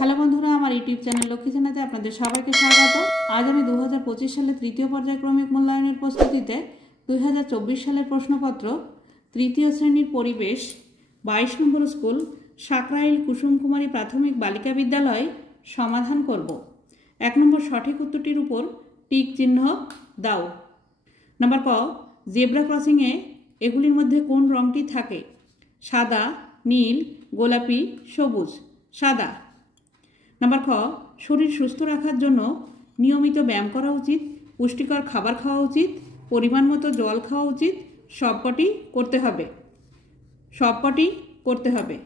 Hello बंधुरा आमार YouTube channel Lakshmi सेनाते आपनादेर सबाइके स्वागत। आज आमि 2025 साले तृतीय पर्याय क्रमिक मूल्यायनेर प्रस्तुतिते 2024 सालेर प्रश्नपत्र तृतीय श्रेणीर परिवेश 22 नम्बर स्कूल साकराइल कुसुम कुमारी प्राथमिक बालिका विद्यालय समाधान करब। 1 नम्बर सठिक उत्तरटिर उपर टिक चिन्ह दाओ। नम्बर क जेब्रा क्रसिंगे एगुलिर मध्ये कोन रंगटी थाके? सादा, नील, गोलापी, सबुज। सादा। नम्बर ख शरीर सुस्थ राखार जोन्नो नियमित व्यायाम करा उचित, पुष्टिकर खाबार खाওয়া उचित, परिमाण मतो जल खाওয়া उचित, सबकटी करते हबे। सबकटी करते हबे।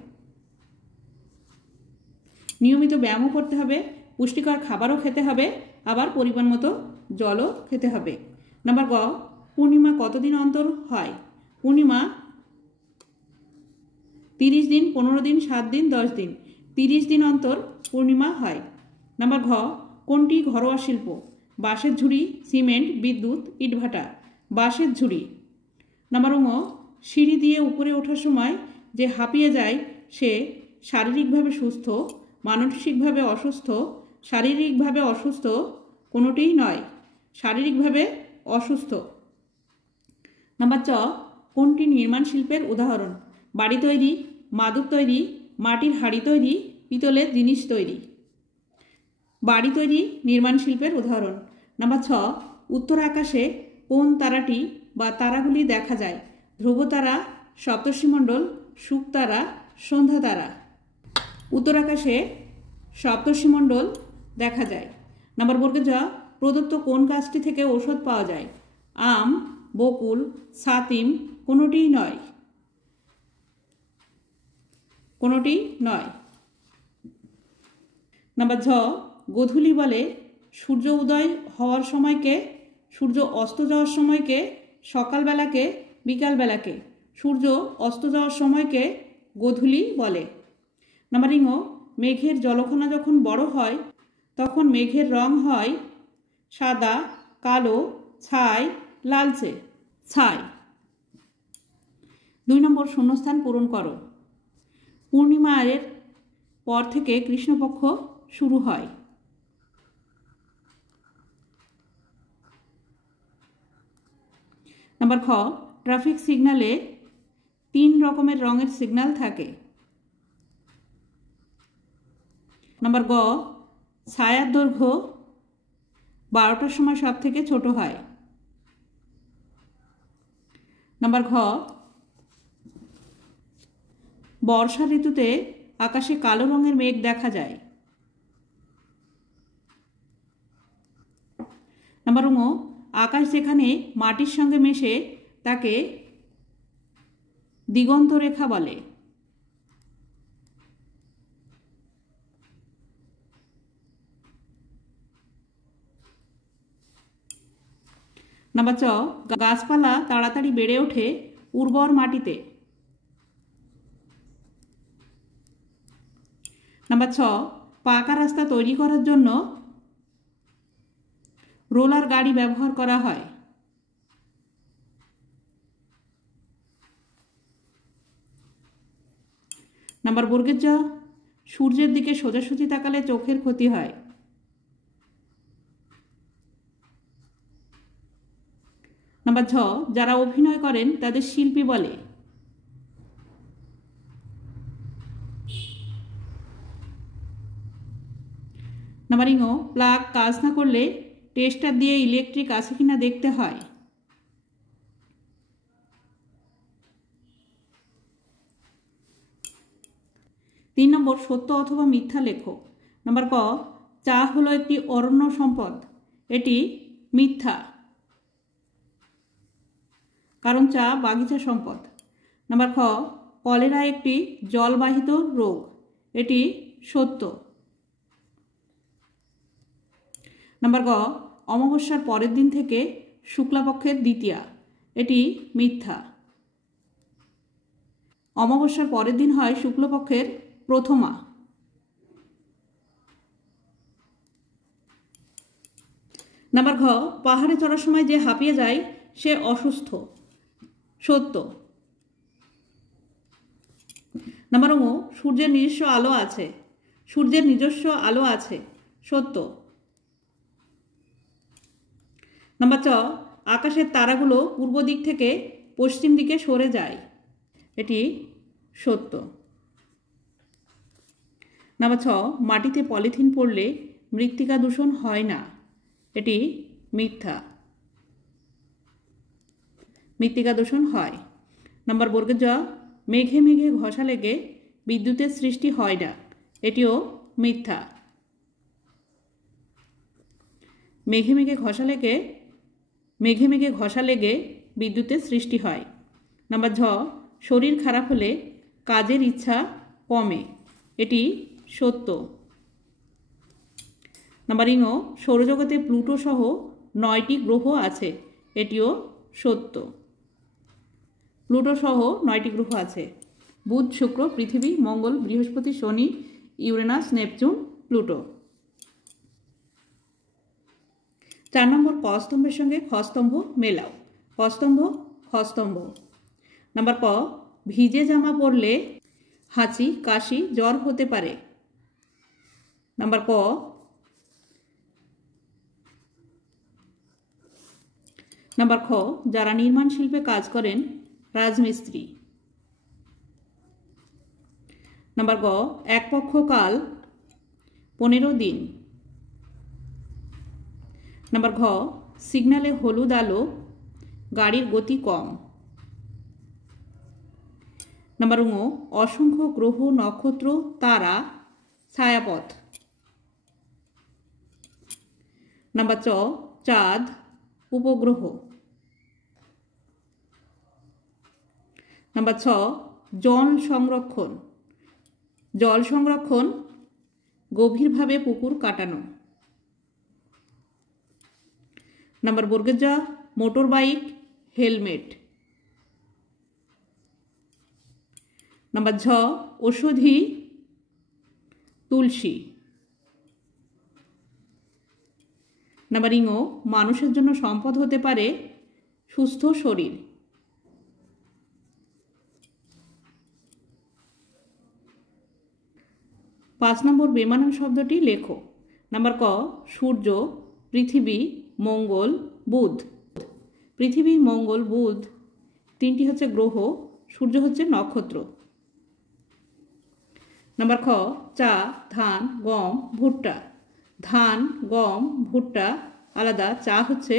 नियमित व्यायामও करते हबे, पुष्टिकर खाबारও খেতে হবে, আবার পরিমাণ মতো জলও খেতে হবে। नम्बर ग पूर्णिमा কতদিন অন্তর হয়? पूर्णिमा 30 दिन, 15 दिन, 7 दिन, 10 दिन। 30 दिन अंतर पूर्णिमा है। नम्बर घ कोनटी घरोया शिल्प? बाँशेर झुड़ी, सीमेंट, विद्युत, इटभाटा। बाँशेर झुड़ी। नम्बर ङ सीढ़ी दिए ऊपरे ओठार समय जे हांपिए जाए से शारीरिकभावे सुस्थ, मानसिकभावे असुस्थ, शारीरिकभावे असुस्थ कोनोटिई नय, शारीरिकभावे असुस्थ। नम्बर च कोनटी निर्माण शिल्पेर उदाहरण? बाड़ी तैरी, मादुर तैरी, माटिर हाड़ी तैरी, पितलेर जिनिस तैरी। बाड़ी तैरी निर्माण शिल्पेर उदाहरण। नम्बर छ उत्तर आकाशे कोन ताराटी बा तारागुली देखा जाए? ध्रुवतारा, सप्तर्षिमंडल, शुकतारा, सन्ध्या तारा। उत्तर आकाशे सप्तर्षिमंडल देखा जाए। नम्बर बर्गे ज प्रदत्त कोन गाछटी थेके औषध पाওয়া যায়? आम, बकुल, ছাতিম कोनोटिই नय, कोनोटी नय। नम्बर झ गोधूली बोले सूर्य उदय हওয়ার সময়কে, सूर्य अस्त যাওয়ার সময়কে, সকাল বেলাকে, বিকাল বেলাকে। सूर्य अस्त যাওয়ার সময়কে গোধূলি বলে। नम्बर ङ मेघेर जलकणा যখন বড় হয় তখন মেঘের রং হয় সাদা, কালো, ছাই, লালচে। ছাই। 2 নম্বর শূন্যস্থান পূরণ করো। पूर्णिमार पर थेके कृष्णपक्ष शुरू হয়। नम्बर ख ट्रैफिक सिगनाले 3 रकमेर रंगेर सिगनाल थाके। नम्बर ग छायार दैर्घ्य 12टार समय सबथेके छोटो হয়। नम्बर घ बर्षा ऋतुते आकाशे कालो रंगेर मेघ देखा जाए। नम्बर ङ आकाश जेखाने माटिर संगे मेशे ताके दिगंत रेखा बोले। नम्बर च गाछपाला ताड़ाताड़ी बेड़े ओठे उर्वर माटीते। नम्बर छ पाका रास्ता तैरी करार जोन्नो रोलार गाड़ी व्यवहार करा है। नम्बर बर्गेर ज सूर्येर दिके सोजासुजी ताकाले चोखेर क्षति है। नम्बर छ जारा अभिनय करें तादेर शिल्पी बोले। नम्बर ङ प्लाग काज ना करले टेस्टार दिए इलेक्ट्रिक आछे किना देखते हैं। तीन नम्बर सत्य अथवा मिथ्या लेखो। नम्बर क चा हलो एकटी अरण्य सम्पद, एटी मिथ्या कारण चा बागिचा सम्पद। नम्बर ख कलेरा एकटी जलबाहित रोग, एटी सत्य। नम्बर ग अमाबस्यार परेर दिन थेके शुक्लापक्षेर द्वितीया, एटी मिथ्या। अमाबस्यार परेर दिन हय शुक्लपक्षेर प्रथमा। नम्बर घ पहाड़े चढ़ार समय जे हांपिए जाए से असुस्थ, सत्य। नम्बर ङ सूर्येर निजस्व आलो आछे, সূর্যের নিজস্ব আলো আছে, সত্য। নাম্বার চ, আকাশের তারাগুলো পূর্ব দিক থেকে পশ্চিম দিকে সরে যায়, এটি সত্য। নাম্বার ছ, মাটিতে পলিথিন পড়লে মৃত্তিকা দূষণ হয় না, এটি মিথ্যা, মৃত্তিকা দূষণ হয়। নাম্বার বর্গের জ, মেঘে মেঘে ঘষা লেগে বিদ্যুতের সৃষ্টি হয় না, এটিও মিথ্যা। মেঘে মেঘে ঘষা লেগে বিদ্যুতের সৃষ্টি হয়। নাম্বার ঝ, শরীর খারাপ হলে কাজের ইচ্ছা কমে, এটি সত্য। নাম্বার ইং, সৌরজগতে প্লুটো সহ 9টি গ্রহ আছে, এটিও সত্য। প্লুটো সহ 9টি গ্রহ আছে, বুধ, শুক্র, পৃথিবী, মঙ্গল, বৃহস্পতি, শনি, ইউরেনাস, নেপচুন, প্লুটো। 4 নম্বর, ক স্তম্ভের সঙ্গে খ স্তম্ভ মেলাও। ক স্তম্ভ, খ স্তম্ভ। নাম্বার ক, ভিজে জামা পরলে হাঁচি, কাশি, জ্বর হতে পারে। নাম্বার ক। নাম্বার খ, যারা নির্মাণ শিল্পে কাজ করেন রাজমিস্ত্রি। নাম্বার গ, এক পক্ষ কাল 15 দিন। নাম্বার ঘ, সিগন্যালে হলুদ আলো গাড়ির গতি কম। নাম্বার ঙ, অসংখ্য গ্রহ, নক্ষত্র, তারা ছায়াপথ। নাম্বার চ, চাঁদ উপগ্রহ। নাম্বার ছ, জল সংরক্ষণ গভীরভাবে পুকুর কাটানো। নাম্বার বর্গের জ, মোটর বাইক, হেলমেট। নাম্বার ঝ, ঔষধি তুলসী। নাম্বার ইং, মানুষের জন্য সম্পদ হতে পারে সুস্থ শরীর। 5 নম্বর, বেমানান শব্দটি লেখো। নাম্বার ক, সূর্য, পৃথিবী, মঙ্গল, বুধ। পৃথিবী, মঙ্গল, বুধ 3টি হচ্ছে গ্রহ, সূর্য হচ্ছে নক্ষত্র। নাম্বার খ, চা, ধান, গম, ভুট্টা। ধান, গম, ভুট্টা আলাদা, চা হচ্ছে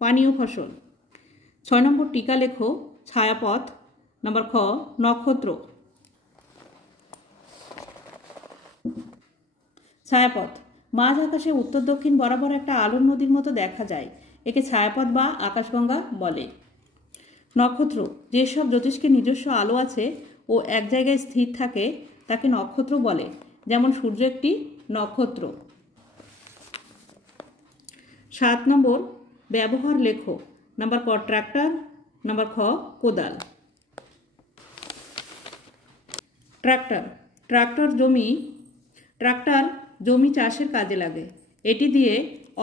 পানীয় ফসল। 6 নম্বর, টিকা লেখো। ছায়াপথ। নাম্বার খ, নক্ষত্র। ছায়াপথ, মাঝ আকাশে উত্তর দক্ষিণ বরাবর একটা আলোর নদীর মতো দেখা যায়, একে ছায়াপথ বা আকাশগঙ্গা বলে। নক্ষত্র, যেসব জ্যোতিষ্কের নিজস্ব আলো আছে ও এক জায়গায় স্থির থাকে তাকে নক্ষত্র বলে, যেমন সূর্য একটি নক্ষত্র। 7 নম্বর, ব্যবহার লেখো। নাম্বার ক, ট্রাক্টর। নাম্বার খ, কোদাল। ট্রাক্টর জমি চাষের কাজে লাগে, এটি দিয়ে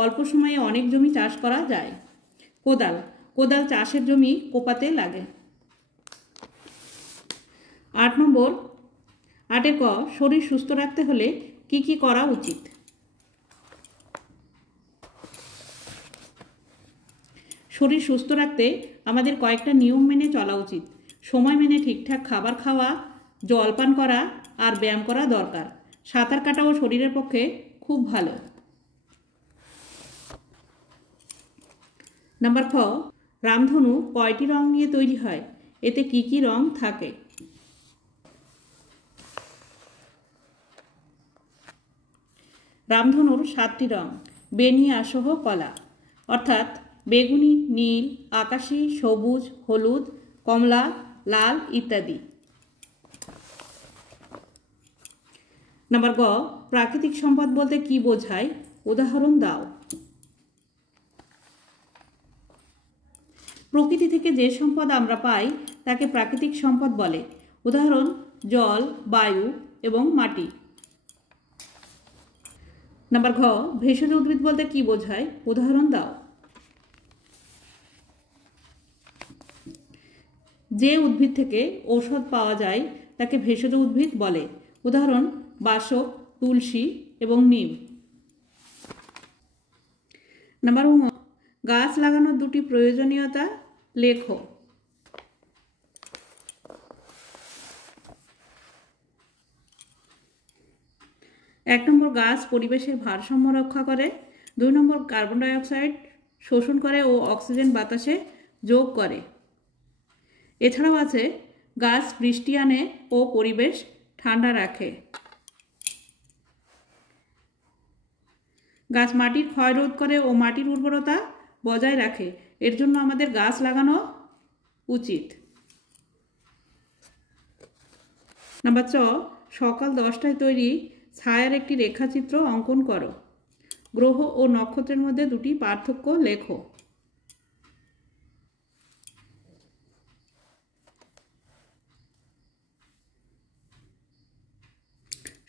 অল্প সময়ে অনেক জমি চাষ করা যায়। কোদাল চাষের জমি কোপাতে লাগে। 8 নম্বর, 8 ক, শরীর সুস্থ রাখতে হলে কি কি করা উচিত? শরীর সুস্থ রাখতে আমাদের কয়েকটা নিয়ম মেনে চলা উচিত। সময় মেনে ঠিকঠাক খাবার খাওয়া, জল পান করা আর ব্যায়াম করা দরকার। সাঁতার কাটাও শরীরের পক্ষে খুব ভালো। নাম্বার খ, রামধনু কয়টি রং নিয়ে তৈরি হয়? এতে কি কি রং থাকে? রামধনুর 7টি রং, বেনি, আসহ, কলা, অর্থাৎ বেগুনি, নীল, আকাশী, সবুজ, হলুদ, কমলা, লাল ইত্যাদি। নাম্বার গ, প্রাকৃতিক সম্পদ বলতে কি বোঝায়? উদাহরণ দাও। প্রকৃতি থেকে যে সম্পদ আমরা পাই তাকে প্রাকৃতিক সম্পদ বলে। উদাহরণ, জল, বায়ু এবং মাটি। নাম্বার ঘ, ভেষজ উদ্ভিদ বলতে কি বোঝায়? উদাহরণ দাও। যে উদ্ভিদ থেকে ঔষধ পাওয়া যায় তাকে ভেষজ উদ্ভিদ বলে। উদাহরণ, বাসক, তুলসী এবং নিম। নাম্বার 1, গাছ লাগানোর দুটি প্রয়োজনীয়তা লেখো। 1 নম্বর, গাছ পরিবেশের ভারসাম্য রক্ষা করে। 2 নম্বর, কার্বন ডাই অক্সাইড শোষণ করে ও অক্সিজেন বাতাসে যোগ করে। এছাড়াও আছে, গাছ বৃষ্টি আনে ও পরিবেশ ঠান্ডা রাখে। গাছ মাটির ক্ষয় রোধ করে ও মাটির উর্বরতা বজায় রাখে। এর জন্য আমাদের গাছ লাগানো উচিত। নাম্বার 6, সকাল 10টায় তৈরি ছায়ার একটি রেখাচিত্র অঙ্কন করো। গ্রহ ও নক্ষত্রের মধ্যে দুটি পার্থক্য লেখো।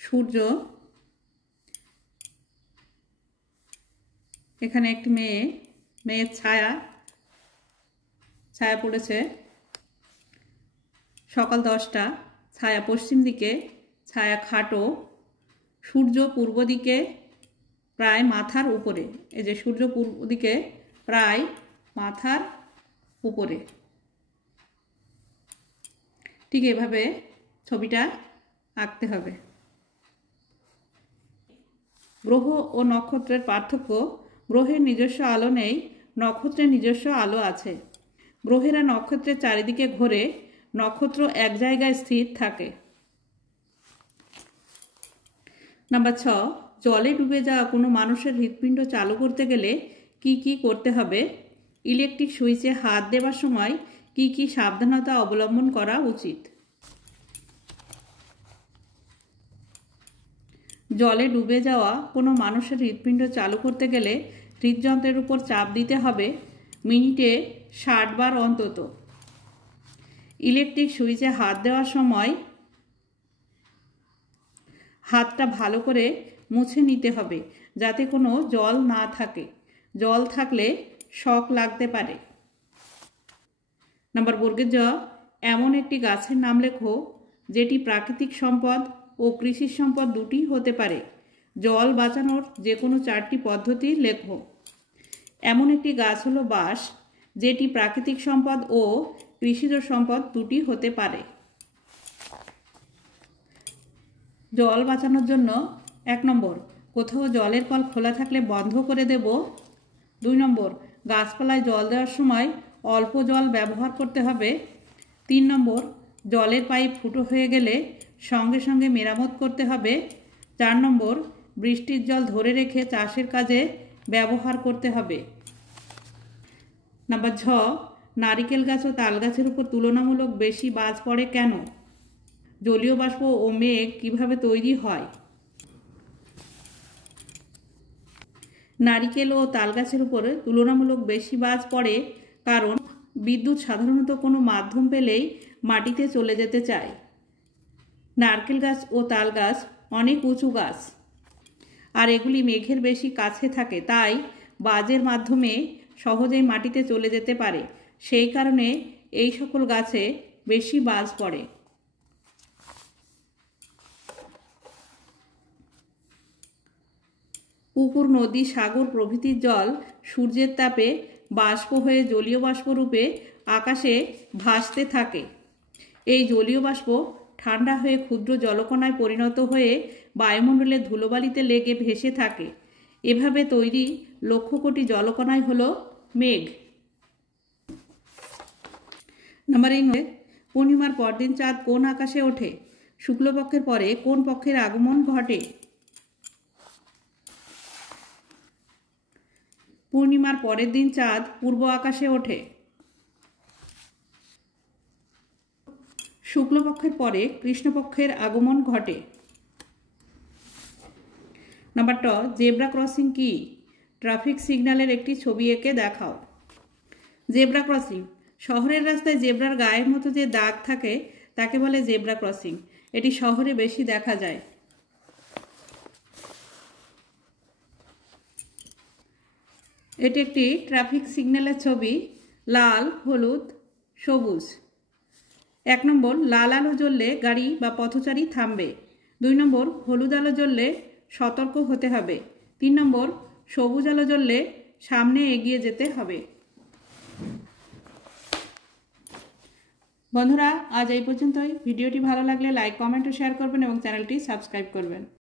সূর্য, এখানে একটি মেয়ের ছায়া পড়েছে। সকাল 10টা, ছায়া পশ্চিম দিকে, ছায়া খাটো। সূর্য পূর্ব দিকে, প্রায় মাথার উপরে। এই যে সূর্য পূর্ব দিকে, প্রায় মাথার উপরে। ঠিক এভাবে ছবিটা আঁকতে হবে। গ্রহ ও নক্ষত্রের পার্থক্য: গ্রহের নিজস্ব আলো নেই, নক্ষত্রের নিজস্ব আলো আছে। গ্রহেরা নক্ষত্রের চারিদিকে ঘোরে, নক্ষত্র এক জায়গায় স্থির থাকে। নাম্বার 6, জলে ডুবে যাওয়া কোনো মানুষের হৃৎপিণ্ড চালু করতে গেলে কি কি করতে হবে? ইলেকট্রিক সুইচে হাত দেওয়ার সময় কি কি সাবধানতা অবলম্বন করা উচিত? জলে ডুবে যাওয়া কোনো মানুষের হৃৎপিণ্ড চালু করতে গেলে হৃদযন্ত্রের উপর চাপ দিতে হবে মিনিটে 60 বার অন্তত। ইলেকট্রিক সুইচে হাত দেওয়ার সময় হাতটা ভালো করে মুছে নিতে হবে যাতে কোনো জল না থাকে। জল থাকলে শক লাগতে পারে। নাম্বার বর্গের জ, এমন একটি গাছের নাম লেখো যেটি প্রাকৃতিক সম্পদ ও কৃষি সম্পদ দুটি হতে পারে। জল বাঁচানোর যে কোনো 4টি পদ্ধতি লেখো। এমন একটি গাছ হলো বাঁশ, যেটি প্রাকৃতিক সম্পদ ও কৃষিজ সম্পদ দুটি হতে পারে। জল বাঁচানোর জন্য 1 নম্বর, কোথাও জলের কল খোলা থাকলে বন্ধ করে দেব। 2 নম্বর, গাছপালায় জল দেওয়ার সময় অল্প জল ব্যবহার করতে হবে। 3 নম্বর, জলের পাইপ ফুটো হয়ে গেলে সঙ্গে সঙ্গে মেরামত করতে হবে। 4 নম্বর, বৃষ্টির জল ধরে রেখে চাষের কাজে ব্যবহার করতে হবে। নাম্বার 6, নারিকেল গাছ ও তাল গাছের উপর তুলনামূলক বেশি বাজ পড়ে কেন? জলীয় বাষ্প ও মেঘ কিভাবে তৈরি হয়? নারিকেল ও তাল গাছের উপরে তুলনামূলক বেশি বাজ পড়ে কারণ বিদ্যুৎ সাধারণত কোনো মাধ্যম পেলেই মাটিতে চলে যেতে চায়। নারকেল গাছ ও তাল গাছ অনেক উঁচু গাছ, আর এগুলি মেঘের বেশি কাছে থাকে, তাই বাজের মাধ্যমে সহজেই মাটিতে চলে যেতে পারে। সেই কারণে এই সকল গাছে বেশি বাজ পড়ে। পুকুর, নদী, সাগর প্রভৃতির জল সূর্যের তাপে বাষ্প হয়ে জলীয় বাষ্প রূপে আকাশে ভাসতে থাকে। এই জলীয় বাষ্প ঠান্ডা হয়ে ক্ষুদ্র জলকণায় পরিণত হয়ে বায়ুমণ্ডলে ধুলোবালিতে লেগে ভেসে থাকে। এভাবে তৈরি লক্ষ কোটি জলকণাই হলো মেঘ। নাম্বার 8, পূর্ণিমার পরদিন চাঁদ কোন আকাশে ওঠে? শুক্লপক্ষের পরে কোন পক্ষের আগমন ঘটে? পূর্ণিমার পরের দিন চাঁদ পূর্ব আকাশে ওঠে। শুক্লপক্ষের পরে কৃষ্ণপক্ষের আগমন ঘটে। নাম্বার 2, জেব্রা ক্রসিং কি? ট্রাফিক সিগন্যালের একটি ছবি এঁকে দেখাও। জেব্রা ক্রসিং, শহরের রাস্তায় জেব্রার গায়ের মতো যে দাগ থাকে তাকে বলে জেব্রা ক্রসিং। এটি শহরে বেশি দেখা যায়। এটি একটি ট্রাফিক সিগন্যালের ছবি, লাল, হলুদ, সবুজ। 1 নম্বর, লাল আলো জ্বললে গাড়ি বা পথচারী থামবে। 2 নম্বর হলুদ আলো জ্বললে সতর্ক হতে হবে। 3 নম্বর সবুজ আলো জ্বললে সামনে এগিয়ে যেতে হবে। বন্ধুরা আজ এই পর্যন্তই। ভিডিওটি ভালো লাগলে লাইক, কমেন্ট ও শেয়ার করবেন এবং চ্যানেলটি সাবস্ক্রাইব করবেন।